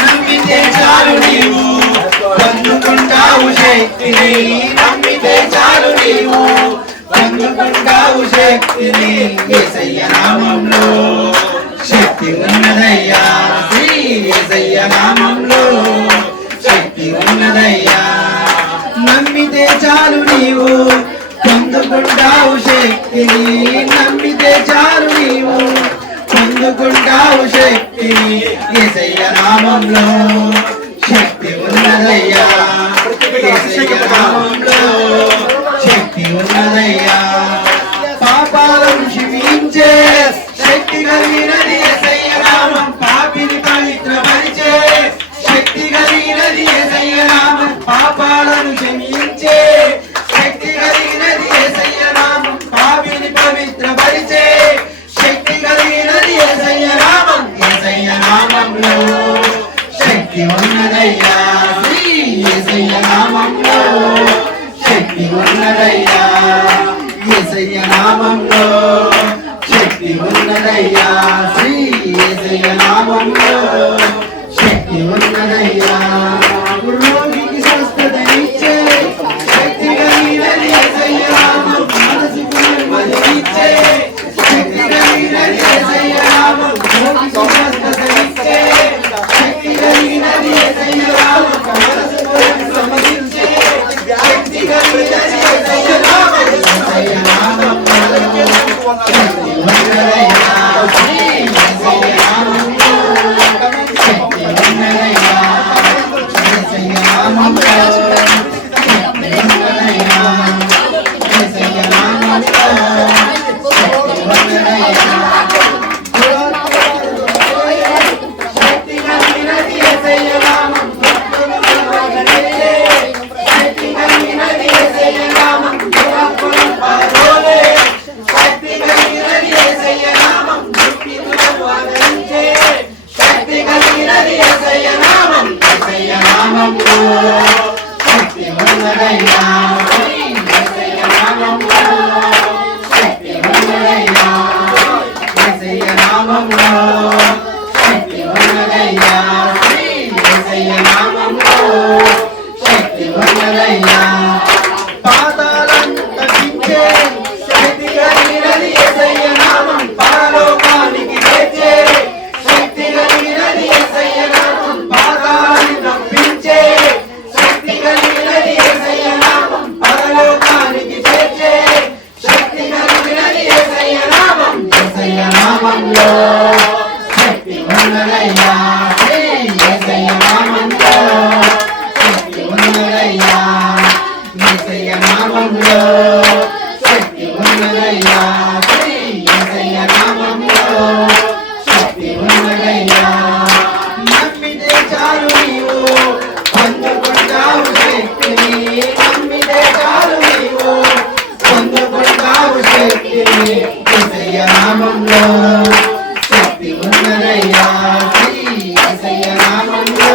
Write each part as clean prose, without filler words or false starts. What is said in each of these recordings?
నమ్మితే చాలు నీవు పొందుకుంటావు శక్తిని, నమ్మితే చాలు నీవు పొందుకుంటావు శక్తిని. యేసయ్య నామములో శక్తి ఉన్నదయ్యా, శ్రీ యేసయ్య నామములో శక్తి ఉన్నదయ్యా. నమ్మితే చాలు నీవు పొందుకుంటావు శక్తిని, నమ్మితే చాలు నీవు పొందుకుంటావు శక్తిని. యేసయ్య నామములో శక్తి ఉన్నదయ్యా, యేసయ్య నామములో శక్తి ఉన్నదయ్యా. పాపాలను క్షమించే శక్తి కలిగినది యేసయ్య నామం, పాపిని పవిత్రపరిచే శక్తి కలిగినది యేసయ్య నామం. పాపాలను క్షమించే శక్తి కలిగినది యేసయ్య నామం, పాపిని పవిత్రపరిచే శక్తి కలిగినది యేసయ్య నామం. యేసయ్య నామంలో శక్తి ఉన్నదయ్యా, శ్రీ యేసయ్య నామంలో శక్తి ఉన్నదయ్యా. యేసయ్య నామంలో శక్తి ఉన్నదయ్యా, శ్రీ యేసయ్య నామంలో శక్తి ఉన్నదయ్యా. రోగికి స్వస్థతనిచ్చే శక్తి కలిగినది యేసయ్య నామం, మనసుకు నెమ్మదినిచ్చే శక్తి కలిగినది యేసయ్య నామం. రోగికి స్వస్థతనిచ్చే శక్తి కలిగినది యేసయ్య నామం, మనసుకు నెమ్మదినిచ్చే శక్తి కలిగినది యేసయ్య నామం. యేసయ్య నామంలో శక్తి ఉన్నదయ్యా, శ్రీ యేసయ్య నామంలో శక్తి ఉన్నదయ్యా. యేసయ్య నామంలో శక్తి ఉన్నదయ్యా, యేసయ్య నామంలో శక్తి ఉన్నదయ్యా. శక్తి కలిగినది యేసయ్య నామం, శక్తి కలిగినది యేసయ్య నామం. శక్తి కలిగినది యేసయ్య నామం, శక్తి కలిగినది యేసయ్య నామం. యేసయ్య నామంలో శక్తి ఉన్నదయ్యా, యేసయ్య నామంలో శక్తి ఉన్నదయ్యా. యేసయ్య నామంలో శక్తి ఉన్నదయ్యా, యేసయ్య నామంలో శక్తి ఉన్నదయ్యా. పాతాళం తప్పించే శక్తి కలిగినది యేసయ్య నామం, పరలోకానికి తెచ్చే శక్తి కలిగినది యేసయ్య నామం. పాతాళాన్ని తప్పించే శక్తి కలిగినది యేసయ్య నామం, పరలోకానికి తెచ్చే శక్తి కలిగినది యేసయ్య నామం. యేసయ్య నామంలో శక్తి ఉన్నదయ్యా, యేసయ్య నామంలో శక్తి ఉన్నదయ్యా. యేసయ్య నామంలో శక్తి ఉన్నదయ్యా, యేసయ్య నామంలో శక్తి ఉన్నదయ్యా. నమ్మితే చాలు నీవు పొందుకుంటావు శక్తిని, నమ్మితే చాలు నీవు పొందుకుంటావు శక్తిని. యేసయ్య నామంలో శక్తి ఉన్నదయ్యా, యేసయ్య నామంలో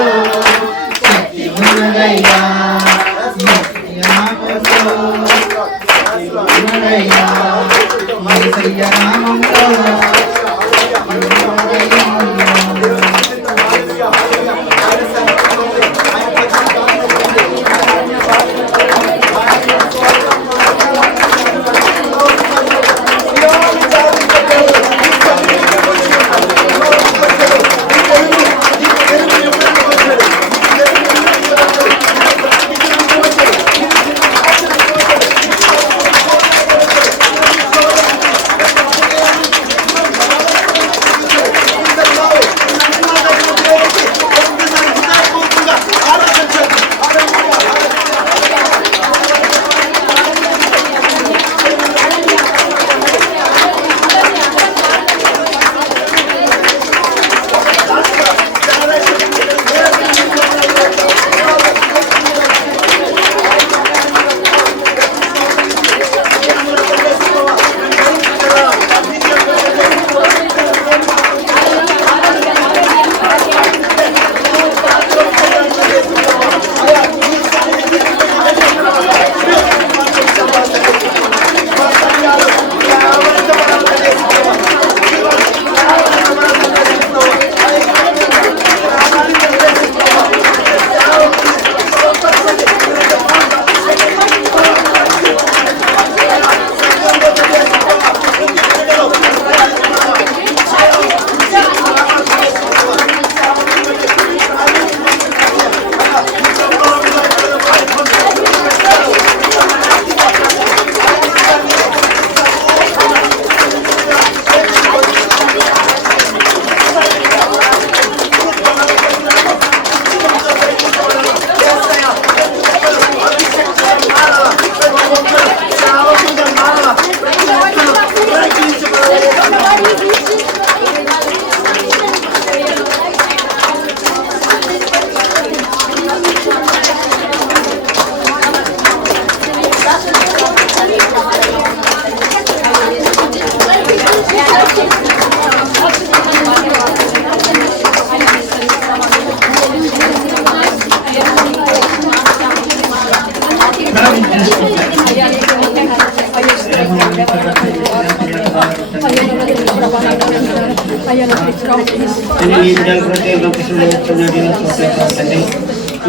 నీ బిడ్డల ప్రతి లోకసులు వచ్చిన దేవ స్తోత్రం తండ్రి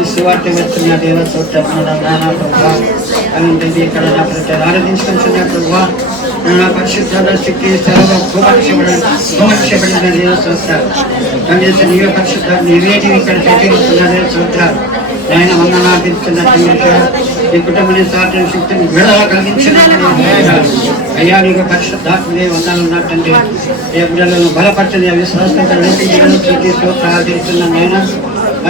ఈ సువార్త వచ్చిన దేవ స్తోత్రం నానా ప్రభా అలాంటి ఇక్కడ నా ప్రతి ఆరాధించుకుంటున్న ప్రభా నా పరిశుద్ధ స్థితి సర్వ భూమక్షపడిన దేవ స్తోత్రం కనీసం నీవే పరిశుద్ధ నీవే ఇక్కడ ప్రచురిస్తున్న దేవ స్తోత్రం ఆయన వందనార్థిస్తున్న తండ్రి ఈ కుటుంబాన్ని సాధన శక్తిని విడుదల కలిగించిన అయ్యా నీకు పరిశుద్ధాత్మనే వందలు ఉన్నట్టండి ఏ బిడ్డలను బలపరచని విశ్వాసంతో నడిపించడం స్తోత్రాలు నేను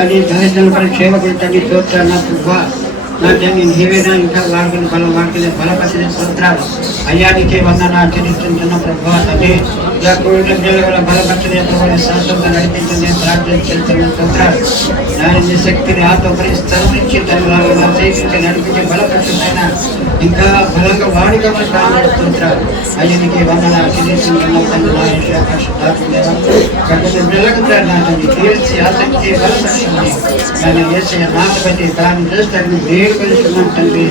అది దళితులపై క్షేమకులు తండ్రి స్తోత్రాలు నా ప్రభా నా తండ్రి నీవేనా ఇంకా వాడుకుని బలపరిచిన స్తోత్రాలు అయ్యానికి వందనార్థిస్తున్న ప్రభా తండ్రి బలపరచని విశ్వాసంతో నడిపించండి ప్రార్థన చేస్తున్న స్తోత్రాలు నాయన శక్తిని ఆత్మపరిస్థితి నుంచి సేవించి నడిపించి బలపరుచున్న ఇంకా బలంగా వాడుగా స్తోత్రాలు అయ్యనికి వందనార్థిస్తున్న తండ్రి తీర్చి ఆసక్తి బలపరచండి దాన్ని చేసే నాటపతి దాన్ని చేస్తారని వేడుకొలుస్తున్నాం తండ్రి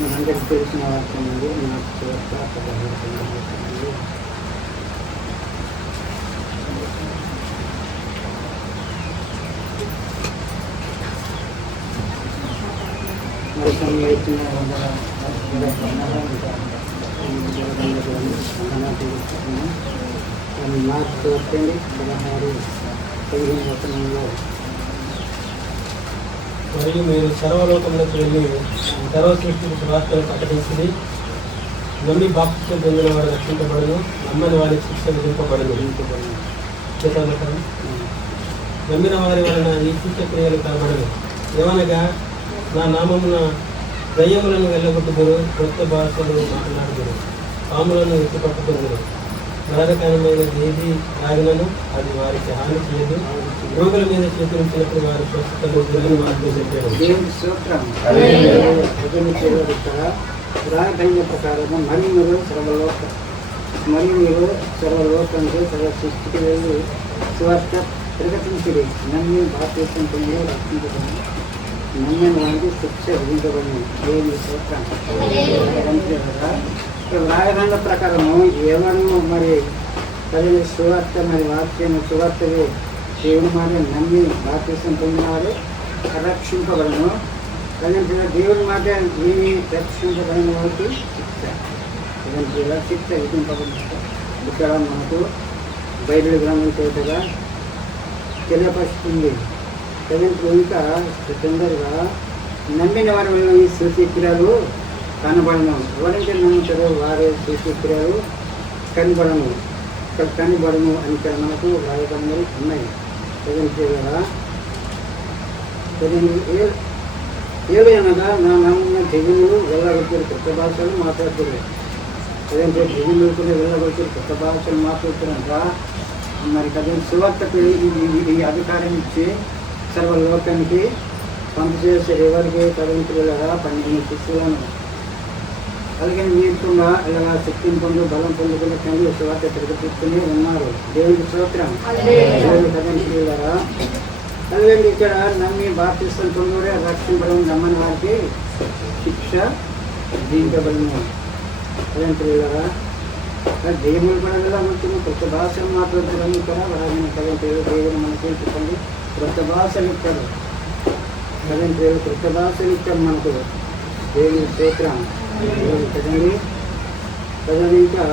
మనందరికి తెలిసిన వాక్యం ఉంది నాకు మార్చి 16:15 మరియు మీరు సర్వలోకంలోకి వెళ్ళి సర్వ సృష్టికి వార్తలు ప్రకటించింది. నమ్మి బాప్తిస్మం పొందిన వారు రక్షించబడను, నమ్మని వారికి శిక్ష విధింపబడను. నమ్మిన వారి వలన ఈ సూచక్రియలు కనబడను. ఏమనగా నా నామమున దయ్యములను వెళ్ళగొట్టుదురు, కొత్త భాషలు మాట్లాడుదురు, పాములను ఎత్తిపట్టుకుందురు, నరకమైన ఏది తాగినను అది వారికి హాని చేయదు. రోగుల మీద చేతులించినప్పుడు వారి స్వస్థతలు గురిని వారితో చెప్పారు. రాగైన ప్రకారము మరియు మీరు సర్వలోకానికి సర్వ సృష్టికి వెళ్ళి స్వార్థ ప్రకటించిరి. నమ్మి భారతదేశంలో రక్షించబడి నమ్మిన వారికి శిక్ష విధించబడి దేవుని స్తోత్రం. రాగదండ ప్రకారము ఎవరు మరి కలిగి సువార్త మరి వాక్యం సువార్తలు దేవుని మాట నమ్మి భారతదేశం పొందినారు రక్షింపబడను. కలిగిన దేవుని మాట ఏమి రక్షించబడిన వారికి శిక్ష విధింపబడి ఇక్కడ మనకు బైబిల్ గ్రంథం చేతగా తెలియపరుస్తుంది. తగిన ఇంకా తొందరగా నమ్మిన వారి వల్ల ఈ సూచక్రియలు కనబడను. ఎవరైతే నమ్ముతారో వారే సూచక్రియలు కనబడను అని ఇక్కడ మనకు రాయబడినవి ఉన్నాయి. ఏదైనా నా నమ్మిన తెగులు వెళ్ళగొచ్చారు, కొత్త భాషలు మాట్లాడుతున్నారు. అదేంటే తెగులు వెళ్ళగొచ్చారు, కొత్త భాషలు మాట్లాడుతున్నారంట. మరి కదా సువార్తకు ఈ అధికారం ఇచ్చి సర్వలోకానికి పంపు చేస్తారు. ఎవరికి తగ్గించగలరా 12 శిష్యులను అలాగే నిమిత్తంగా ఇలా శక్తిని పొందు బలం పొందుకుని సువార్త ప్రకటిస్తూనే ఉన్నారు. దేవునికి స్తోత్రం. దేవుని కదంగా అలాగే ఇక్కడ నమ్మి బాప్తిస్తం పొందుడే రక్షింపడం నమ్మని వారికి శిక్ష విధించబడిన కదంగా దేవుని పడగలా ఉంటుంది. కొత్త భాషను మాట్లాడుతున్నాను కూడా వారిని కదంగా దేవుడు మనకి చెప్పండి. కొత్త భాషలు ఇస్తారు కదంగా, కొత్త భాషలు ఇచ్చారు మనకు. దేవుని స్తోత్రం కదండి. కదండి ఇంకా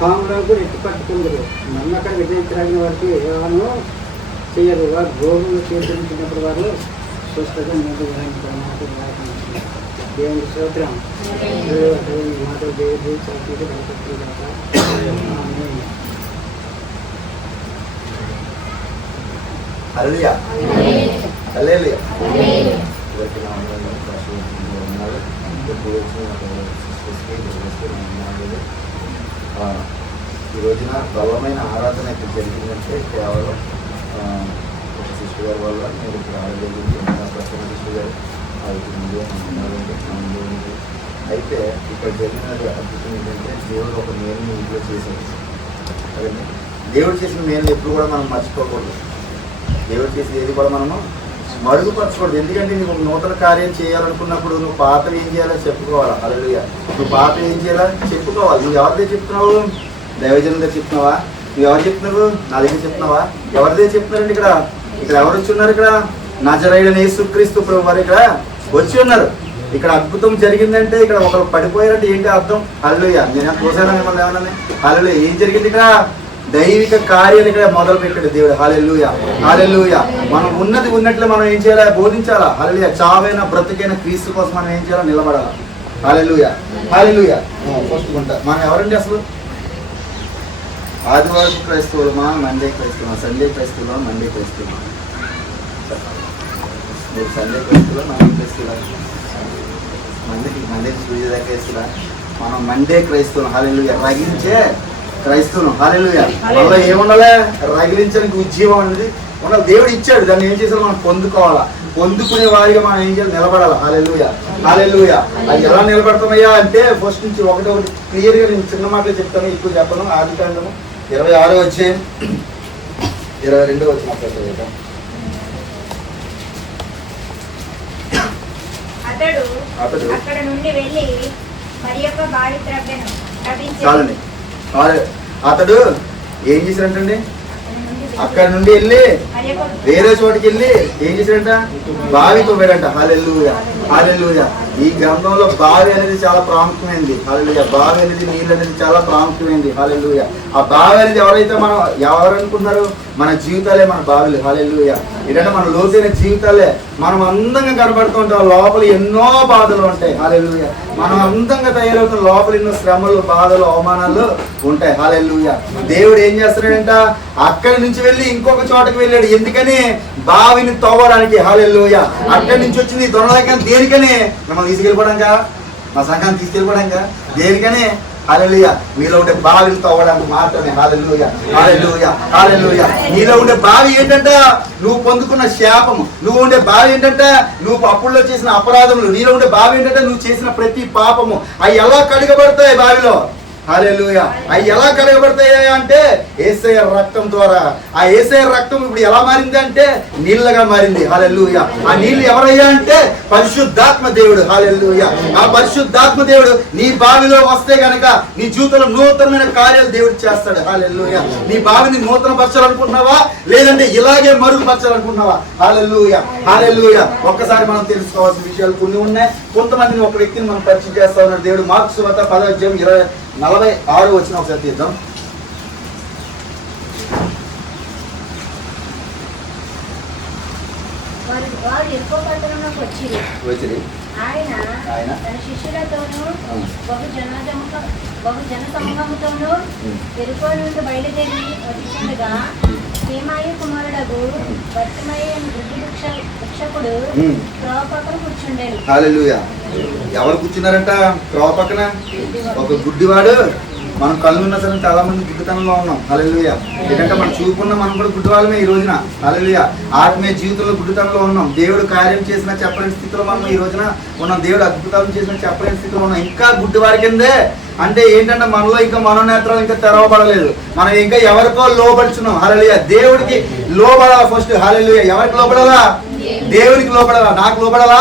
పాములను కూడా ఎత్తి పట్టుకుందరు. నమ్మకం విజయించడానికి వారికి ఏమో చేయరు. వారు గోవులు చేయించినప్పుడు వారు స్వస్థగా ముందు దేవుని స్తోత్రం. మాటలు దేవుడు చాకీ హల్లెలూయా హల్లెలూయా. ఈ రోజున బలమైన ఆరాధన ఇక్కడ జరిగిందంటే కేవలం ఒక సిస్టర్ గారి వల్ల నేను ఇక్కడ ఆడగలిగింది. ప్రసన్న సిస్టర్ గారు అయితే ఇక్కడ జరిగిన అద్భుతం ఏంటంటే దేవుడు ఒక మేలుని ఇంట్లో చేశాడు. అదండి, దేవుడు చేసిన మేలు ఎప్పుడు కూడా మనం మర్చిపోకూడదు. దేవుడు చేసేది ఏది కూడా మనము మరుగుపరచకూడదు. ఎందుకంటే నువ్వు నూతన కార్యం చేయాలనుకున్నప్పుడు నువ్వు పాతవి ఏం చేయాలో చెప్పుకోవాలి. హల్లెలూయా. నువ్వు పాత ఏం చేయాలో చెప్పుకోవాలి. నువ్వు ఎవరిదే చెప్తున్నావు? దైవజనం దగ్గర చెప్తున్నావా? నువ్వు ఎవరు చెప్తున్నావు? నా దగ్గర చెప్తున్నావా? ఎవరిదే చెప్తున్నారండి? ఇక్కడ ఎవరు వచ్చి ఉన్నారు? ఇక్కడ నజరేయుడైన యేసుక్రీస్తు ప్రభువు వారు ఇక్కడ వచ్చి ఉన్నారు. ఇక్కడ అద్భుతం జరిగిందంటే ఇక్కడ ఒకరు పడిపోయారంటే ఏంటి అర్థం? హల్లెలూయా. నేను చూసాను మిమ్మల్ని ఏమన్నా? హల్లెలూయా. ఏం జరిగింది ఇక్కడ? దైవిక కార్యాలు ఇక్కడ మొదలు పెట్టాడు దేవుడు. హల్లెలూయా హల్లెలూయా. మనం ఉన్నది ఉన్నట్లే మనం ఏం చేయాలా? బోధించాలా. హల్లెలూయా. చావైన బ్రతికైన క్రీస్తు కోసం మనం ఏం చేయాలా? నిలబడాలా. హల్లెలూయా హల్లెలూయా. ఫస్ట్ మనం ఎవరండి అసలు? ఆదివారం క్రైస్తవులమా, మండే క్రైస్తవులమా? సండే క్రైస్తవులమా, మండే క్రైస్తవులమా? మీరు సండే క్రైస్తవులా, మండే క్రైస్తవులా? మండే సూర్య క్రైస్తవులా? మనం మండే క్రైస్తవులం. హల్లెలూయా. రగించే క్రైస్తవులం. హల్లెలూయా. వల్ల ఏముండాలి? రగిలించడానికి ఉద్యమం అనేది ఉండాలి. దేవుడు ఇచ్చాడు, దాన్ని ఏం చేసాలి? మనం పొందుకోవాలా. పొందుకునే వారిగా మనం ఏం చేయాలి? నిలబడాలి. హల్లెలూయా హల్లెలూయా. అది ఎలా నిలబడతామయ్యా అంటే ఫస్ట్ నుంచి ఒకటి క్లియర్గా నేను చిన్న మాటలు చెప్తాను, ఎక్కువ చెప్పను. ఆదికాండము 26వ అధ్యాయం 22వ వచనం అతడు అక్కడ నుండి వెళ్ళి మరి యొక్క బావి త్రవ్వెను. చాలండి. అతడు ఏం చేశారంటండి? అక్కడ నుండి వెళ్ళి వేరే చోటుకి వెళ్ళి ఏం చేశాడంట? బావి తవ్వాడంట. హల్లెలూయా హల్లెలూయా. ఈ గ్రంథంలో బావి అనేది చాలా ప్రాముఖ్యమైనది. హల్లెలూయా. బావి అనేది నీళ్ళు అనేది చాలా ప్రాముఖ్యమైనది. హల్లెలూయా. ఆ బావి అనేది ఎవరైతే మనం ఎవరు అనుకుంటున్నారు? మన జీవితాలే మన బావిలు. హల్లెలూయా. ఏంటంటే మన లోతైన జీవితాలే మనం అందంగా కనబడుతూ ఉంటాం, లోపల ఎన్నో బాధలు ఉంటాయి. హల్లెలూయా. మనం అందంగా తయారవుతున్న లోపల ఎన్నో శ్రమలు, బాధలు, అవమానాలు ఉంటాయి. హల్లెలూయా. దేవుడు ఏం చేస్తున్నాడంట? అక్కడి నుంచి వెళ్ళి ఇంకొక చోటకి వెళ్ళాడు. ఎందుకని? బావిని తవ్వడానికి. హల్లెలూయా. అక్కడి నుంచి వచ్చింది దొరలకని దేనికని? మిమ్మల్ని తీసుకెళ్ళిపోవడానికా? మా సంఘాన్ని తీసుకెళ్ళిపోవడానికా? దేనికని? హల్లెలూయా. మీలో ఉండే బావిని తవ్వడానికి మాత్రమే. హల్లెలూయా హల్లెలూయా హల్లెలూయా. నీలో ఉండే బావి ఏంటంటే నువ్వు పొందుకున్న శాపము. నువ్వు ఉండే బావి ఏంటంటే నువ్వు అప్పుల్లో చేసిన అపరాధములు. నీలో ఉండే బావి ఏంటంటే నువ్వు చేసిన ప్రతి పాపము. అవి ఎలా కడగబడతాయి బావిలో? హల్లెలూయా. అవి ఎలా కడగబడతాయి అంటే యేసయ్య రక్తం ద్వారా. ఆ యేసయ్య రక్తం ఇప్పుడు ఎలా మారింది అంటే నీళ్ళగా మారింది. హల్లెలూయా. ఆ నీళ్ళు ఎవరయ్యా అంటే పరిశుద్ధాత్మ దేవుడు. హల్లెలూయా. ఆ పరిశుద్ధాత్మ దేవుడు నీ బావిలో వస్తే గనక నీ జీవితంలో నూతనమైన కార్యాలు దేవుడు చేస్తాడు. హల్లెలూయా. నీ బావిని నూతన పరచాలనుకుంటున్నావా? లేదంటే ఇలాగే మరుగుపరచాలనుకుంటున్నావా? హల్లెలూయా హల్లెలూయా. ఒక్కసారి మనం తెలుసుకోవాల్సిన విషయాలు కొన్ని ఉన్నాయి. కొంతమందిని ఒక వ్యక్తిని మనం పరిచయం చేస్తా ఉన్నాడు దేవుడు. మార్కు సువార్త 10:46 వచ్చిన ఒకసారి తీద్దాం. ఆయన తన శిష్యులతోనూ బహుజన సమూహముతోనూ ఎరుకో నుండి బయలుదేరి వచ్చుండగా సేమాయి కుమారుడగు బర్తిమయి అను భిక్షకుడు త్రోవ పక్కన కూర్చుండేది. హల్లెలూయా. ఎవరు కూర్చున్నారంట త్రోవ పక్కన? ఒక గుడ్డివాడు మనం కళ్ళు ఉన్నా సరే చాలా మంది గుడ్డితనంలో ఉన్నాం. హల్లెలూయా. ఎందుకంటే మనం చూపున్న మనం కూడా గుడ్డివాళ్ళమే ఈ రోజున. హల్లెలూయా. ఆత్మీయ జీవితంలో గుడ్డితనంలో ఉన్నాం. దేవుడు కార్యం చేసిన చెప్పలేని స్థితిలో మనం ఈ రోజున ఉన్నాం. దేవుడు అద్భుతాలు చేసిన చెప్పలేని స్థితిలో ఉన్నాం. ఇంకా గుడ్డివారి కిందే. అంటే ఏంటంటే మనలో ఇంకా మనోనేత్రాలు ఇంకా తెరవబడలేదు. మనం ఇంకా ఎవరికో లోబడుచున్నాం. హల్లెలూయా. దేవుడికి లోబడాలా ఫస్ట్. హల్లెలూయా. ఎవరికి లోబడాలా? దేవునికి లోబడాలా. నాకు లోబడాలా?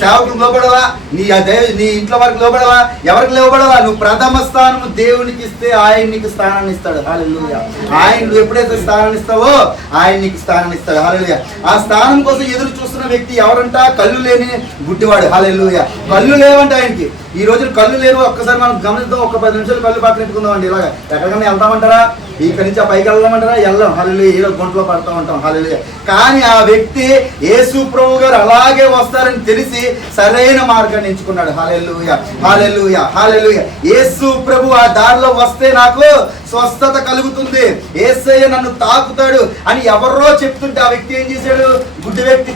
సేవకులకు లోబడాలా? నీ ఇంట్లో వారికి లోబడాలా? ఎవరికి లోబడాలా? నువ్వు ప్రథమ స్థానం దేవునికి ఇస్తే ఆయన నీకు స్థానాన్ని ఇస్తాడు. హల్లెలూయా. ఆయన నువ్వు ఎప్పుడైతే స్థానాన్ని ఇస్తావో ఆయన నీకు స్థానాన్ని ఇస్తాడు. హల్లెలూయా. ఆ స్థానం కోసం ఎదురు చూస్తున్న వ్యక్తి ఎవరంట? కళ్ళు లేని గుడ్డివాడు. హల్లెలూయా. కళ్ళు లేవంట ఆయనకి. ఈ రోజున కళ్ళు లేవు. ఒక్కసారి మనం గమనిద్దాం. ఒక 10 నిమిషాలు కళ్ళు పక్కన పెట్టుకుందాం అండి. ఇలాగ ఎక్కడికైనా వెళ్తామంటారా? ఇక్కడి నుంచి ఆ పైకి వెళ్దామంటారా? వెళ్ళాం. హల్లెలూయా. ఏదో గుంటలో పడతా ఉంటాం. హల్లెలూయా. కానీ ఆ వ్యక్తి యేసు ప్రభు గారు అలాగే వస్తారని తెలిసి సరైన మార్గాన్ని ఎంచుకున్నాడు. హల్లెలూయా. హల్లెలూయా. హల్లెలూయా. యేసు ప్రభు ఆ దారిలో వస్తే నాకు స్వస్థత కలుగుతుంది, యేసయ్య నన్ను తాకుతాడు అని ఎవరో చెప్తుంటే ఆ వ్యక్తి ఏం చేశాడు? గుడ్డి వ్యక్తి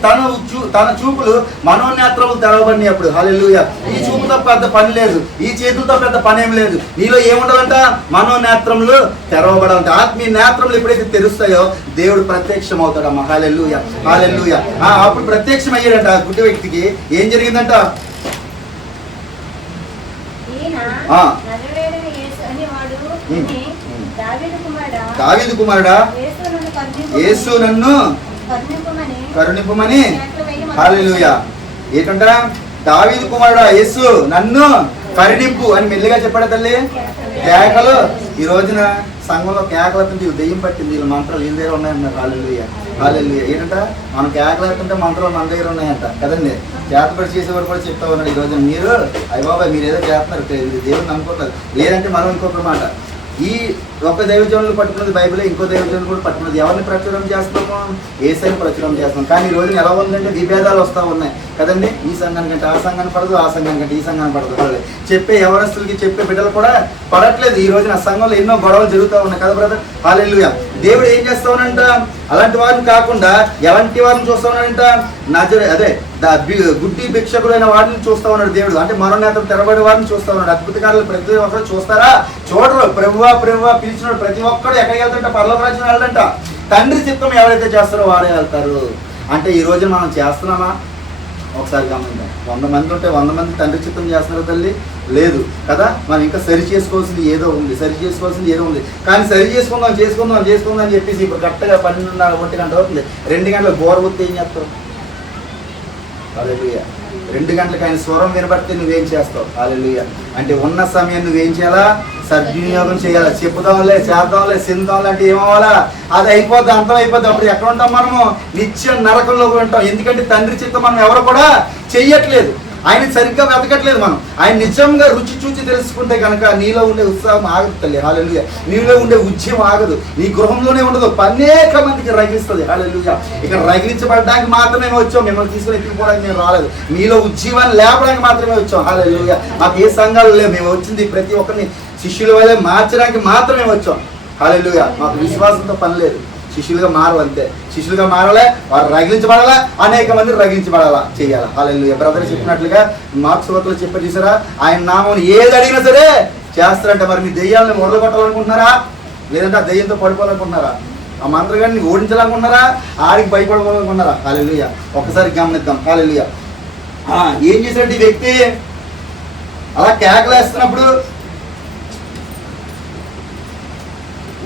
తన చూపులు మనోనేత్రములు తెరవబడినాయి అప్పుడు. హల్లెలూయా. ఈ చూపుతో పెద్ద పని లేదు, ఈ చేతులతో పెద్ద పని ఏం లేదు. నీలో ఏముండాలంట? మనోనేత్రములు తెరవబడాలంట. ఆత్మీయ నేత్రములు ఎప్పుడైతే తెరుస్తాయో దేవుడు ప్రత్యక్షం అవుతాడమ్మా. హల్లెలూయా. హల్లెలూయా. అప్పుడు ప్రత్యక్షం అయ్యాడంట ఆ గుడ్డి వ్యక్తికి. ఏం జరిగిందంట? దావీదు కుమారుడా, యేసు నన్ను కరుణింపమని. హల్లెలూయా. ఏంటంట? దావీదు కుమారుడా యేసు నన్ను కరుణింపు అని మెల్లిగా చెప్పాడు తల్లి. కేకలు. ఈ రోజున సంఘంలో కేకలు అవుతుంది. దెయ్యం పట్టింది. వీళ్ళ మంత్రాలు వీళ్ళ దగ్గర ఉన్నాయన్నారు. హల్లెలూయా. హల్లెలూయా. ఏంటంట? మనం కేకలు అవుతుంటే మంత్రాలు మన దగ్గర ఉన్నాయంట కదండి. చేతపడి చేసేవాడు కూడా చెప్తా ఉన్నాడు ఈ రోజున. మీరు అయ్య బాబాయ్ మీరు ఏదో చేస్తున్నారు, దేవుని నమ్ముకోవట్లేదు. లేదంటే మనం ఇంకొక మాట, ఈ ఒక దైవజనులు పట్టుకున్నది బైబిల్, ఇంకో దైవజనులు కూడా పట్టుకున్నది. ఎవరిని ప్రచురం చేస్తున్నాము? యేసయ్యని ప్రచురం చేస్తున్నాం. కానీ ఈ రోజున ఎలా ఉందంటే విభేదాలు వస్తూ ఉన్నాయి కదండి. ఈ సంఘానికంటే ఆ సంఘాన్ని పడదు, ఆ సంఘానికంటే ఈ సంఘాన్ని పడదు. చెప్పే యవనస్తులకి చెప్పే బిడ్డలు కూడా పడట్లేదు. ఈ రోజున సంఘంలో ఎన్నో గొడవలు జరుగుతూ ఉన్నాయి కదా బ్రదర్. హల్లెలూయా. దేవుడు ఏం చేస్తా ఉన్నాడంట? అలాంటి వారిని కాకుండా ఎలాంటి వారిని చూస్తా ఉన్నాడంట? అదే గుడ్డి భిక్షకుడైన వారిని చూస్తా ఉన్నాడు దేవుడు. అంటే మనోనేత్రం తెరబడి వారిని చూస్తా ఉన్నాడు. అద్భుతకారులు ప్రతి ఒక్కరు చూస్తారా? చూడరు. ప్రభువా ప్రభువా పిలిచినాడు ప్రతి ఒక్కరు ఎక్కడికి వెళ్తుంటే పరలోక రాజ్యం వెళ్ళడంట. తండ్రి చిత్తం ఎవరైతే చేస్తారో వారే వెళ్తారు. అంటే ఈ రోజు మనం చేస్తున్నామా? ఒకసారి గమనిద్దాం. 100 మంది ఉంటే 100 మంది తండ్రి చిత్తం చేస్తున్నారు తల్లి? లేదు కదా. మనం ఇంకా సరి చేసుకోవాల్సింది ఏదో ఉంది. కానీ సరి చేసుకుందాం అని చెప్పేసి ఇప్పుడు కరెక్ట్గా 12:30 1 గంట అవుతుంది. 2 గంటలకు బోరబుత్తి ఏం చేస్తావు? హల్లెలూయా. 2 గంటలకు ఆయన స్వరం వినబడితే నువ్వేం చేస్తావు? హల్లెలూయా. అంటే ఉన్న సమయం నువ్వేం చేయాలా? సద్వినియోగం చేయాలి. చెప్పుదాంలే, చేద్దాంలే, సిందాంలే అంటే ఏమవ్వాలా? అది అయిపోద్ది, అంతం అయిపోద్ది. అప్పుడు ఎక్కడ ఉంటాం మనము? నిత్యం నరకంలో ఉంటాం. ఎందుకంటే తండ్రి చిత్తం మనం ఎవరు కూడా చెయ్యట్లేదు. ఆయన సరిగ్గా వెతకట్లేదు. మనం ఆయన నిజంగా రుచి చూచి తెలుసుకుంటే కనుక నీలో ఉండే ఉత్సాహం ఆగదు తల్లి. హల్లెలూయా. నీలో ఉండే ఉద్యమం ఆగదు. నీ గృహంలోనే ఉండదు, అనేక మందికి రగిలిస్తుంది. హల్లెలూయా. ఇక్కడ రగిలించబడడానికి మాత్రమే వచ్చాం. మిమ్మల్ని తీసుకుని ఎత్తుకోవడానికి మేము రాలేదు. మీలో ఉద్యమాన్ని లేపడానికి మాత్రమే వచ్చాం. హల్లెలూయా. మాకు ఏ సంఘాలు లేవు. మేము వచ్చింది ప్రతి ఒక్కరిని శిష్యుల వల్లే మార్చడానికి మాత్రమే వచ్చాం. హల్లెలూయా. మాకు విశ్వాసంతో పని లేదు. శిష్యులుగా మారు అంతే. శిష్యులుగా మారాలా, వారు రగిలించబడాలా, అనేక మంది రగిలించబడాలా చేయాలా. హల్లెలూయా. బ్రదర్ చెప్పినట్లుగా మార్క్స్ వార్తలో చెప్పి చూసారా? ఆయన నామం ఏది అడిగినా సరే చేస్తారంట. మరి మీ దెయ్యాలను మొదలుకొట్టాలనుకుంటున్నారా? లేదంటే ఆ దెయ్యంతో పడిపోవాలనుకుంటున్నారా? ఆ మంత్రగాడిని ఓడించాలనుకుంటున్నారా? ఆడికి భయపడాలనుకుంటున్నారా? హల్లెలూయా. ఒక్కసారి గమనిద్దాం. హల్లెలూయా. ఏం చేశాడు ఈ వ్యక్తి? అలా కేకలేస్తున్నప్పుడు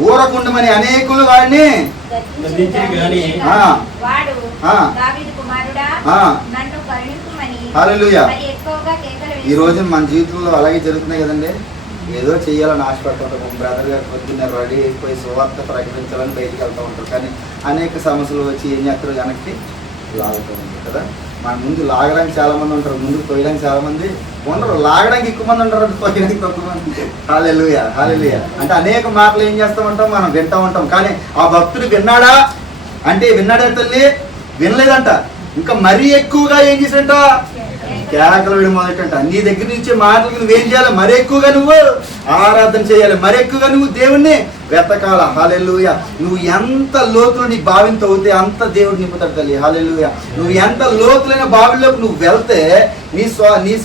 ఊరకుండమని అనేకులు వాడిని హల్లెలూయా. ఈ రోజు మన జీవితంలో అలాగే జరుగుతున్నాయి కదండి. ఏదో చెయ్యాలని ఆశపడుతుంటాం. బ్రదర్ గారు పొద్దున్న రెడీ అయిపోయి సువార్త ప్రకటించాలని బయటికి వెళ్తూ ఉంటారు. కానీ అనేక సమస్యలు వచ్చి ఏం చేస్తారు? వెనక్కి లాగుతూ ఉంటారు కదా. మన ముందు లాగడానికి చాలా మంది ఉంటారు, ముందుకు తొయ్యడానికి చాలా మంది ఉండరు. లాగడానికి ఎక్కువ మంది ఉంటారు, తొయ్యడానికి తక్కువ మంది. హల్లెలూయా. హల్లెలూయా. అంటే అనేక మాటలు ఏం చేస్తూ ఉంటాం? మనం వింటూ ఉంటాం. కానీ ఆ భక్తుడు విన్నాడా అంటే విన్నాడా తల్లి? వినలేదంట. ఇంకా మరీ ఎక్కువగా ఏం చేశాడంట? కేకలు వేయడం మొదటంట. నీ దగ్గర నుంచి మాటలకు నువ్వేం చేయాలి? మరి ఎక్కువగా నువ్వు ఆరాధన చేయాలి, మరి ఎక్కువగా నువ్వు దేవుణ్ణి వెతకాల. హల్లెలూయా. నువ్వు ఎంత లోతులు నీ బావిని తవ్వితే అంత దేవుడు నింపుతాడు తల్లి. హల్లెలూయా. నువ్వు ఎంత లోతులైన బావిలోకి నువ్వు వెళ్తే నీ